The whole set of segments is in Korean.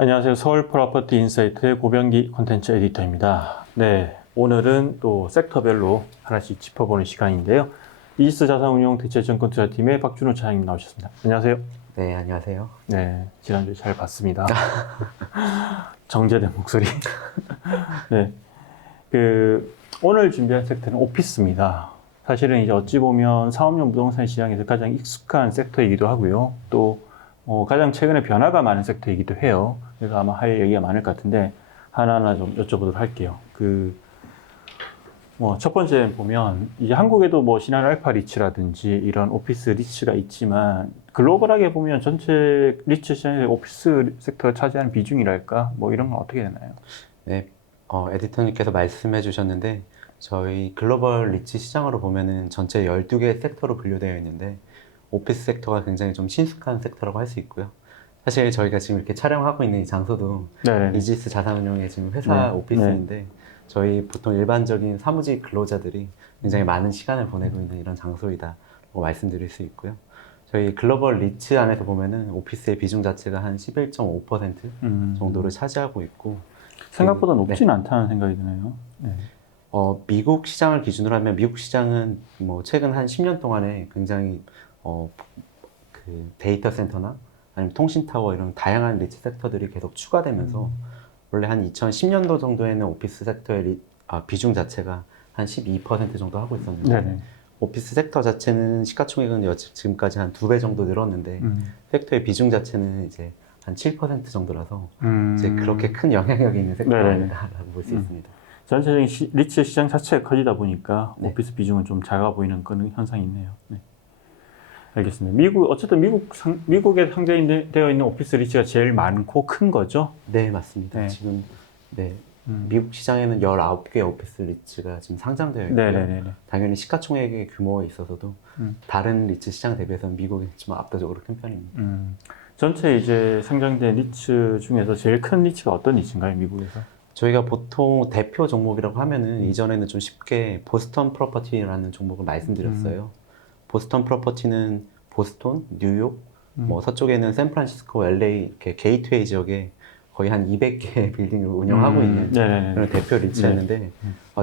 안녕하세요. 서울 프로퍼티 인사이트의 고병기 콘텐츠 에디터입니다. 네, 오늘은 또 섹터별로 하나씩 짚어보는 시간인데요. 이지스 자산운용 대체증권투자팀의 박준호 차장님 나오셨습니다. 안녕하세요. 네, 안녕하세요. 네, 지난주에 잘 봤습니다. 정제된 목소리. 네, 오늘 준비한 섹터는 오피스입니다. 사실은 이제 어찌 보면 사업용 부동산 시장에서 가장 익숙한 섹터이기도 하고요. 또 가장 최근에 변화가 많은 섹터이기도 해요. 그래서 아마 할 얘기가 많을 것 같은데 하나하나 좀 여쭤보도록 할게요. 첫 번째 보면 이제 한국에도 신한 알파 리츠라든지 이런 오피스 리츠가 있지만 글로벌하게 보면 전체 리츠 시장의 오피스 섹터가 차지하는 비중이랄까 이런 건 어떻게 되나요? 네, 에디터님께서 말씀해 주셨는데 저희 글로벌 리츠 시장으로 보면은 전체 12개 섹터로 분류되어 있는데 오피스 섹터가 굉장히 좀 친숙한 섹터라고 할 수 있고요. 사실 저희가 지금 이렇게 촬영하고 있는 이 장소도 네네. 이지스 자산운용의 지금 회사 네. 오피스인데 저희 보통 일반적인 사무직 근로자들이 굉장히 많은 시간을 보내고 있는 이런 장소이다라고 말씀드릴 수 있고요. 저희 글로벌 리츠 안에서 보면은 오피스의 비중 자체가 한 11.5% 정도를 차지하고 있고 생각보다 높지는 네. 않다는 생각이 드네요. 네. 미국 시장을 기준으로 하면 미국 시장은 최근 한 10년 동안에 굉장히 그 데이터 센터나 아니면 통신 타워 이런 다양한 리츠 섹터들이 계속 추가되면서 원래 한 2010년도 정도에는 오피스 섹터의 비중 자체가 한 12% 정도 하고 있었는데 네네. 오피스 섹터 자체는 시가총액은 지금까지 한 2배 정도 늘었는데 섹터의 비중 자체는 이제 한 7% 정도라서 이제 그렇게 큰 영향력이 있는 섹터가 네네. 아니다라고 볼 수 있습니다. 전체적인 리츠 시장 자체가 커지다 보니까 네. 오피스 비중은 좀 작아 보이는 그런 현상이 있네요. 네. 알겠습니다. 어쨌든 미국에 상대되어 있는 오피스 리츠가 제일 많고 큰 거죠? 네, 맞습니다. 네. 지금 미국 시장에는 19개 오피스 리츠가 지금 상장되어 있고요. 네네네. 당연히 시가총액의 규모에 있어서도 다른 리츠 시장 대비해서는 미국이 좀 압도적으로 큰 편입니다. 전체 이제 상장된 리츠 중에서 제일 큰 리츠가 어떤 리츠인가요, 미국에서? 저희가 보통 대표 종목이라고 하면은 이전에는 좀 쉽게 보스턴 프로퍼티라는 종목을 말씀드렸어요. 보스턴 프로퍼티는 보스턴, 뉴욕, 서쪽에는 샌프란시스코, LA 이렇게 게이트웨이 지역에 거의 한 200개 빌딩을 운영하고 있는 그런 대표 리츠였는데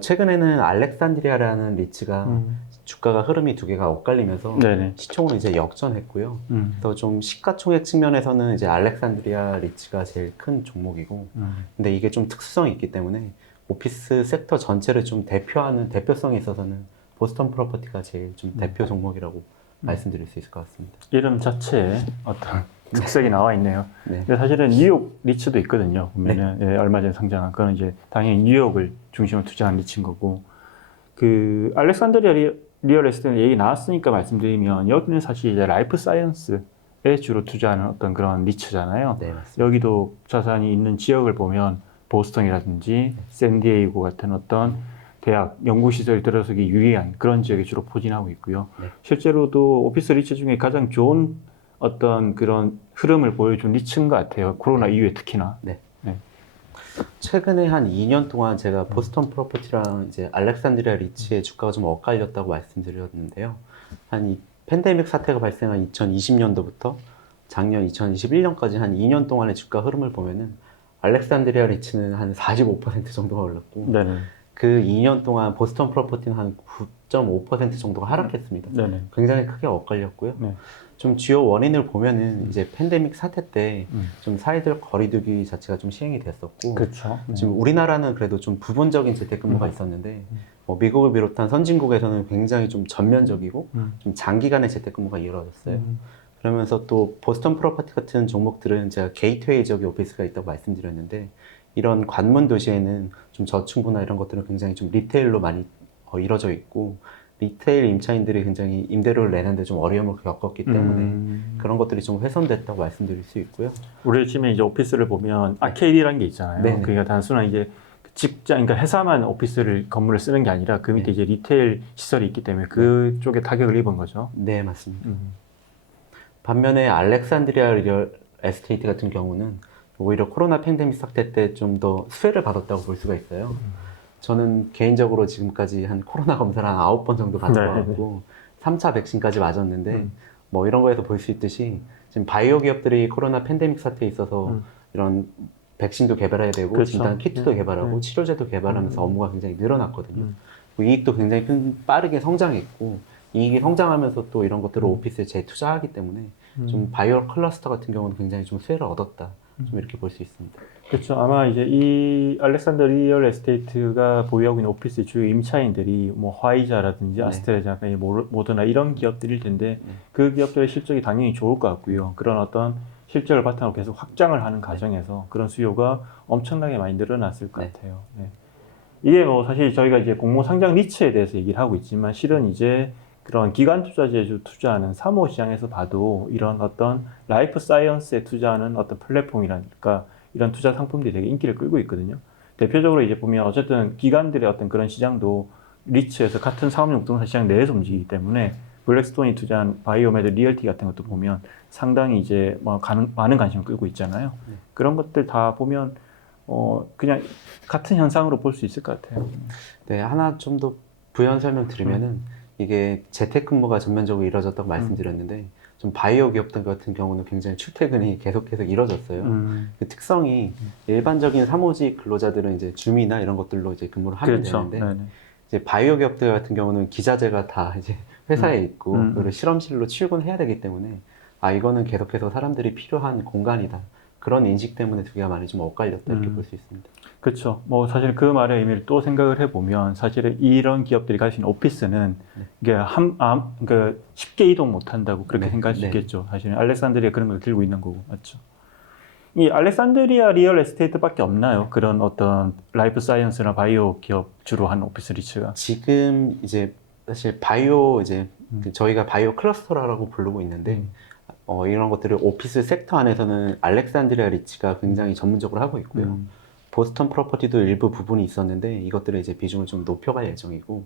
최근에는 알렉산드리아라는 리츠가 주가가 흐름이 두 개가 엇갈리면서 시총은 이제 역전했고요. 그래서 좀 시가총액 측면에서는 이제 알렉산드리아 리츠가 제일 큰 종목이고 근데 이게 좀 특수성이 있기 때문에 오피스 섹터 전체를 좀 대표하는 대표성이 있어서는 보스턴 프로퍼티가 제일 좀 대표 종목이라고 말씀드릴 수 있을 것 같습니다. 이름 자체에 어떤 특색이 나와 있네요. 네. 근데 사실은 뉴욕 리츠도 있거든요. 보면은 얼마 전에 상장한 그건 이제 당연히 뉴욕을 중심으로 투자한 리츠인 거고 알렉산드리아 리얼 에스테이트 얘기 나왔으니까 말씀드리면 여기는 사실 이제 라이프 사이언스에 주로 투자하는 어떤 그런 리츠잖아요. 네, 맞습니다. 여기도 자산이 있는 지역을 보면 보스턴이라든지 샌디에이고 같은 어떤 대학, 연구시설이 들어서기 유리한 그런 지역에 주로 포진하고 있고요. 실제로도 오피스 리츠 중에 가장 좋은 어떤 그런 흐름을 보여준 리츠인 것 같아요. 코로나 이후에 특히나. 최근에 한 2년 동안 제가 보스턴 프로퍼티랑 이제 알렉산드리아 리츠의 주가가 좀 엇갈렸다고 말씀드렸는데요. 이 팬데믹 사태가 발생한 2020년도부터 작년 2021년까지 한 2년 동안의 주가 흐름을 보면은 알렉산드리아 리츠는 한 45% 정도가 올랐고 그 2년 동안 보스턴 프로퍼티는 한 9.5% 정도가 하락했습니다. 굉장히 크게 엇갈렸고요. 좀 주요 원인을 보면은 이제 팬데믹 사태 때 좀 사회적 거리두기 자체가 좀 시행이 됐었고 그렇죠. 지금 우리나라는 그래도 좀 부분적인 재택근무가 있었는데 미국을 비롯한 선진국에서는 굉장히 좀 전면적이고 좀 장기간의 재택근무가 이루어졌어요. 그러면서 또 보스턴 프로퍼티 같은 종목들은 제가 게이트웨이 지역에 오피스가 있다고 말씀드렸는데 이런 관문 도시에는 좀 저층부나 이런 것들은 굉장히 좀 리테일로 많이 이루어져 있고 리테일 임차인들이 굉장히 임대료를 내는데 좀 어려움을 겪었기 때문에 그런 것들이 좀 훼손됐다고 말씀드릴 수 있고요. 우리 요즘에 이제 오피스를 보면 아케이드라는 게 있잖아요. 그러니까 단순한 이제 직장, 그러니까 회사만 건물을 쓰는 게 아니라 그 밑에 이제 리테일 시설이 있기 때문에 그쪽에 타격을 입은 거죠. 네, 맞습니다. 반면에 알렉산드리아 리얼 에스테이트 같은 경우는 오히려 코로나 팬데믹 사태 때 좀 더 수혜를 받았다고 볼 수가 있어요. 저는 개인적으로 지금까지 한 코로나 검사를 한 9번 정도 받아봤고 3차 백신까지 맞았는데 이런 거에서 볼 수 있듯이 지금 바이오 기업들이 코로나 팬데믹 사태에 있어서 이런 백신도 개발해야 되고 그렇죠. 진단 키트도 개발하고 치료제도 개발하면서 업무가 굉장히 늘어났거든요. 이익도 굉장히 빠르게 성장했고 이익이 성장하면서 또 이런 것들을 오피스에 재투자하기 때문에 좀 바이오 클러스터 같은 경우는 굉장히 좀 수혜를 얻었다. 좀 이렇게 볼 수 있습니다. 그렇죠. 아마 이제 이 알렉산더 리얼 에스테이트가 보유하고 있는 오피스의 주요 임차인들이 뭐 화이자라든지 네. 아스트라제네카, 모더나 이런 기업들일 텐데 그 기업들의 실적이 당연히 좋을 것 같고요. 그런 어떤 실적을 바탕으로 계속 확장을 하는 과정에서 그런 수요가 엄청나게 많이 늘어났을 것 네. 같아요. 네. 이게 뭐 사실 저희가 이제 공모 상장 리츠에 대해서 얘기를 하고 있지만 실은 이제 그런 기관 투자제주 투자하는 사모 시장에서 봐도 이런 어떤 라이프 사이언스에 투자하는 어떤 플랫폼이라니까 이런 투자 상품들이 되게 인기를 끌고 있거든요. 대표적으로 이제 보면 어쨌든 기관들의 어떤 그런 시장도 리츠에서 같은 상업용 부동산 시장 내에서 움직이기 때문에 블랙스톤이 투자한 바이오메드 리얼티 같은 것도 보면 상당히 이제 뭐 많은 관심을 끌고 있잖아요. 그런 것들 다 보면 그냥 같은 현상으로 볼 수 있을 것 같아요. 네, 하나 좀 더 부연 설명 드리면은 이게 재택근무가 전면적으로 이루어졌다고 말씀드렸는데 좀 바이오 기업들 같은 경우는 굉장히 출퇴근이 계속해서 이루어졌어요. 그 특성이 일반적인 사무직 근로자들은 이제 줌이나 이런 것들로 이제 근무를 하면 그렇죠. 되는데 네네. 이제 바이오 기업들 같은 경우는 기자재가 다 이제 회사에 있고 그리고 실험실로 출근해야 되기 때문에 이거는 계속해서 사람들이 필요한 공간이다. 그런 인식 때문에 두 개가 많이 좀 엇갈렸다 이렇게 볼 수 있습니다. 그렇죠. 뭐 사실 그 말의 의미를 또 생각을 해보면 사실은 이런 기업들이 가진 오피스는 이게 그러니까 쉽게 이동 못 한다고 그렇게 네, 생각할 수 네. 있겠죠. 사실은 알렉산드리아 그런 걸 들고 있는 거고, 맞죠? 이 알렉산드리아 리얼 에스테이트밖에 없나요? 그런 어떤 라이프 사이언스나 바이오 기업 주로 한 오피스 리츠가. 지금 이제 사실 바이오 이제 저희가 바이오 클러스터라고 부르고 있는데 이런 것들을 오피스 섹터 안에서는 알렉산드리아 리츠가 굉장히 전문적으로 하고 있고요. 보스턴 프로퍼티도 일부 부분이 있었는데 이것들을 이제 비중을 좀 높여갈 예정이고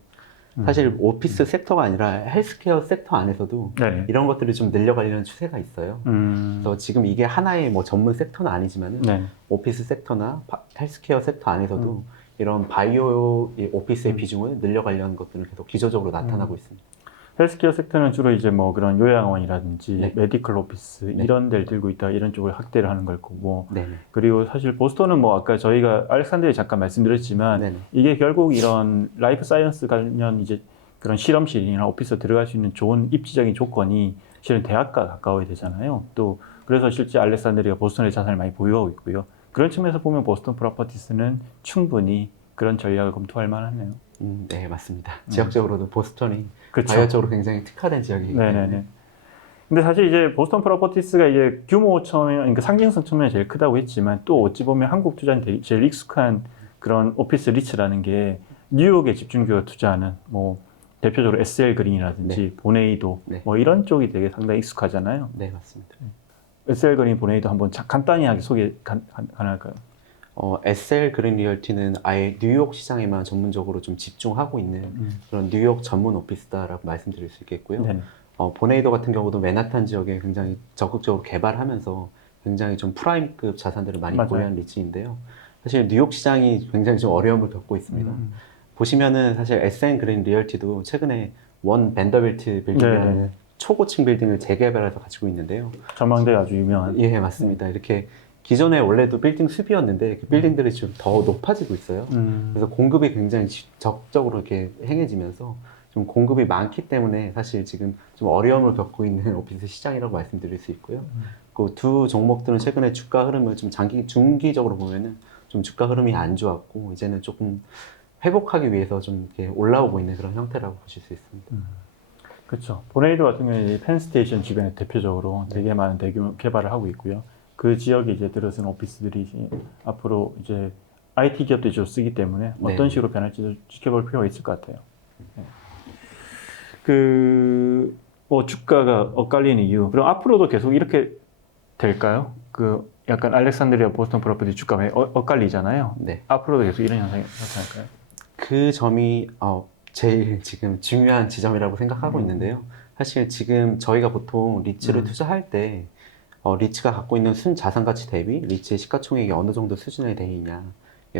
사실 오피스 섹터가 아니라 헬스케어 섹터 안에서도 네네. 이런 것들을 좀 늘려가려는 추세가 있어요. 그래서 지금 이게 하나의 뭐 전문 섹터는 아니지만은 네. 오피스 섹터나 헬스케어 섹터 안에서도 이런 바이오 오피스의 비중을 늘려가려는 것들은 계속 기조적으로 나타나고 있습니다. 헬스케어 섹터는 주로 이제 뭐 그런 요양원이라든지 네. 메디컬 오피스 네. 이런 데를 들고 있다 이런 쪽을 확대를 하는 걸 거고 네네. 그리고 사실 보스턴은 뭐 아까 저희가 알렉산드리아 잠깐 말씀드렸지만 네네. 이게 결국 이런 라이프 사이언스 관련 이제 그런 실험실이나 오피스 들어갈 수 있는 좋은 입지적인 조건이 실은 대학과 가까워야 되잖아요. 또 그래서 실제 알렉산드리아가 보스턴의 자산을 많이 보유하고 있고요. 그런 측면에서 보면 보스턴 프로퍼티스는 충분히 그런 전략을 검토할 만하네요. 네, 맞습니다. 지역적으로도 보스턴이 그쵸. 바이오 쪽으로 굉장히 특화된 지역이기 때문에. 네네네. 근데 사실 이제 보스턴 프로퍼티스가 이제 규모 측면, 그러니까 상징성 측면이 제일 크다고 했지만 또 어찌 보면 한국 투자는 제일 익숙한 그런 오피스 리츠라는 게 뉴욕에 집중적으로 투자하는 뭐 대표적으로 SL 그린이라든지 보네이도 네. 뭐 이런 쪽이 되게 상당히 익숙하잖아요. 네, 맞습니다. SL 그린, 보네이도 한번 간단히 소개 가능할까요? SL 그린 리얼티는 아예 뉴욕 시장에만 전문적으로 좀 집중하고 있는 그런 뉴욕 전문 오피스다라고 말씀드릴 수 있겠고요. 네네. 보네이도 같은 경우도 맨하탄 지역에 굉장히 적극적으로 개발하면서 굉장히 좀 프라임급 자산들을 많이 맞아요. 보유한 리츠인데요. 사실 뉴욕 시장이 굉장히 좀 어려움을 겪고 있습니다. 보시면은 사실 SN 그린 리얼티도 최근에 원 벤더빌트 빌딩이라는 네네. 초고층 빌딩을 재개발해서 가지고 있는데요. 전망대 아주 유명한. 예, 맞습니다. 이렇게 기존에 원래도 빌딩 숲이었는데 그 빌딩들이 지금 더 높아지고 있어요. 그래서 공급이 굉장히 적극적으로 이렇게 행해지면서 좀 공급이 많기 때문에 사실 지금 좀 어려움을 겪고 있는 오피스 시장이라고 말씀드릴 수 있고요. 그 두 종목들은 최근에 주가 흐름을 좀 중기적으로 보면은 좀 주가 흐름이 안 좋았고 이제는 조금 회복하기 위해서 좀 이렇게 올라오고 있는 그런 형태라고 보실 수 있습니다. 그렇죠. 보네이도 같은 경우는 펜스테이션 주변에 대표적으로 되게 많은 대규모 개발을 하고 있고요. 그 지역에 이제 들어선 오피스들이 앞으로 이제 IT 기업들이 주로 쓰기 때문에 어떤 식으로 변할지 지켜볼 필요가 있을 것 같아요. 네. 뭐 주가가 엇갈리는 이유. 그럼 앞으로도 계속 이렇게 될까요? 약간 알렉산드리아 보스턴 프로퍼티 주가가 엇갈리잖아요. 네. 앞으로도 계속 이런 현상이 나타날까요? 그 점이 제일 지금 중요한 지점이라고 생각하고 있는데요. 사실 지금 저희가 보통 리츠를 투자할 때 리츠가 갖고 있는 순자산 가치 대비 리츠의 시가총액이 어느 정도 수준에 돼 있냐,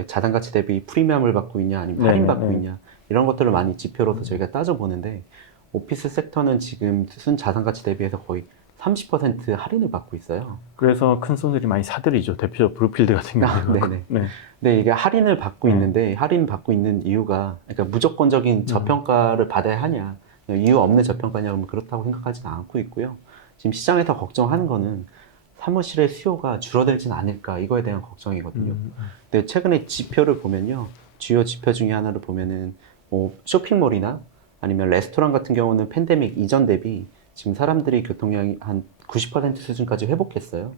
자산 가치 대비 프리미엄을 받고 있냐, 아니면 할인 받고 있냐 이런 것들을 많이 지표로서 저희가 따져보는데 오피스 섹터는 지금 순자산 가치 대비해서 거의 30% 할인을 받고 있어요. 그래서 큰 손들이 많이 사들이죠. 대표적 브루필드 같은 경우는. 네네. 네. 근데 이게 할인을 받고 네. 있는데 할인 받고 있는 이유가 그러니까 무조건적인 저평가를 받아야 하냐 이유 없는 저평가냐 그러면 그렇다고 생각하지는 않고 있고요. 지금 시장에서 걱정하는 거는 사무실의 수요가 줄어들진 않을까 이거에 대한 걱정이거든요. 근데 최근에 지표를 보면요, 주요 지표 중에 하나를 보면은 뭐 쇼핑몰이나 아니면 레스토랑 같은 경우는 팬데믹 이전 대비 지금 사람들이 교통량이 한 90% 수준까지 회복했어요.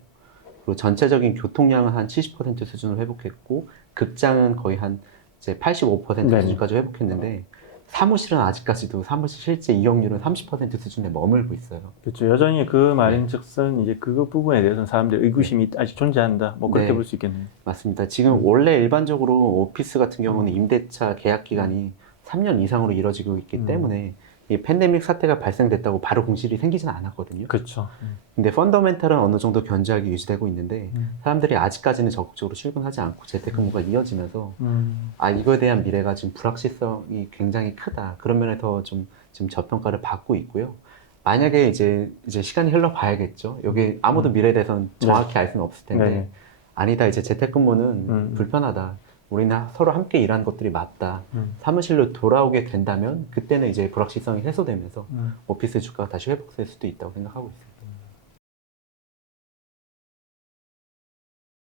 그리고 전체적인 교통량은 한 70% 수준을 회복했고 극장은 거의 한 이제 85% 네네. 수준까지 회복했는데 사무실은 아직까지도 사무실 실제 이용률은 30% 수준에 머물고 있어요. 그렇죠. 여전히 그 말인즉슨 이제 그 부분에 대해서는 사람들 의구심이 아직 존재한다. 뭐 그렇게 네. 볼 수 있겠네요. 맞습니다. 지금 원래 일반적으로 오피스 같은 경우는 임대차 계약 기간이 3년 이상으로 이뤄지고 있기 때문에 이 팬데믹 사태가 발생됐다고 바로 공실이 생기진 않았거든요. 그렇죠. 근데 펀더멘탈은 어느 정도 견조하게 유지되고 있는데 사람들이 아직까지는 적극적으로 출근하지 않고 재택근무가 이어지면서 아 이거에 대한 미래가 지금 불확실성이 굉장히 크다. 그런 면에서 좀 지금 저평가를 받고 있고요. 만약에 이제 시간이 흘러봐야겠죠. 여기 아무도 미래에 대해서는 정확히 알 수는 없을 텐데 네. 아니다. 이제 재택근무는 불편하다. 우리는 서로 함께 일하는 것들이 맞다. 사무실로 돌아오게 된다면 그때는 이제 불확실성이 해소되면서 오피스 주가가 다시 회복될 수도 있다고 생각하고 있습니다.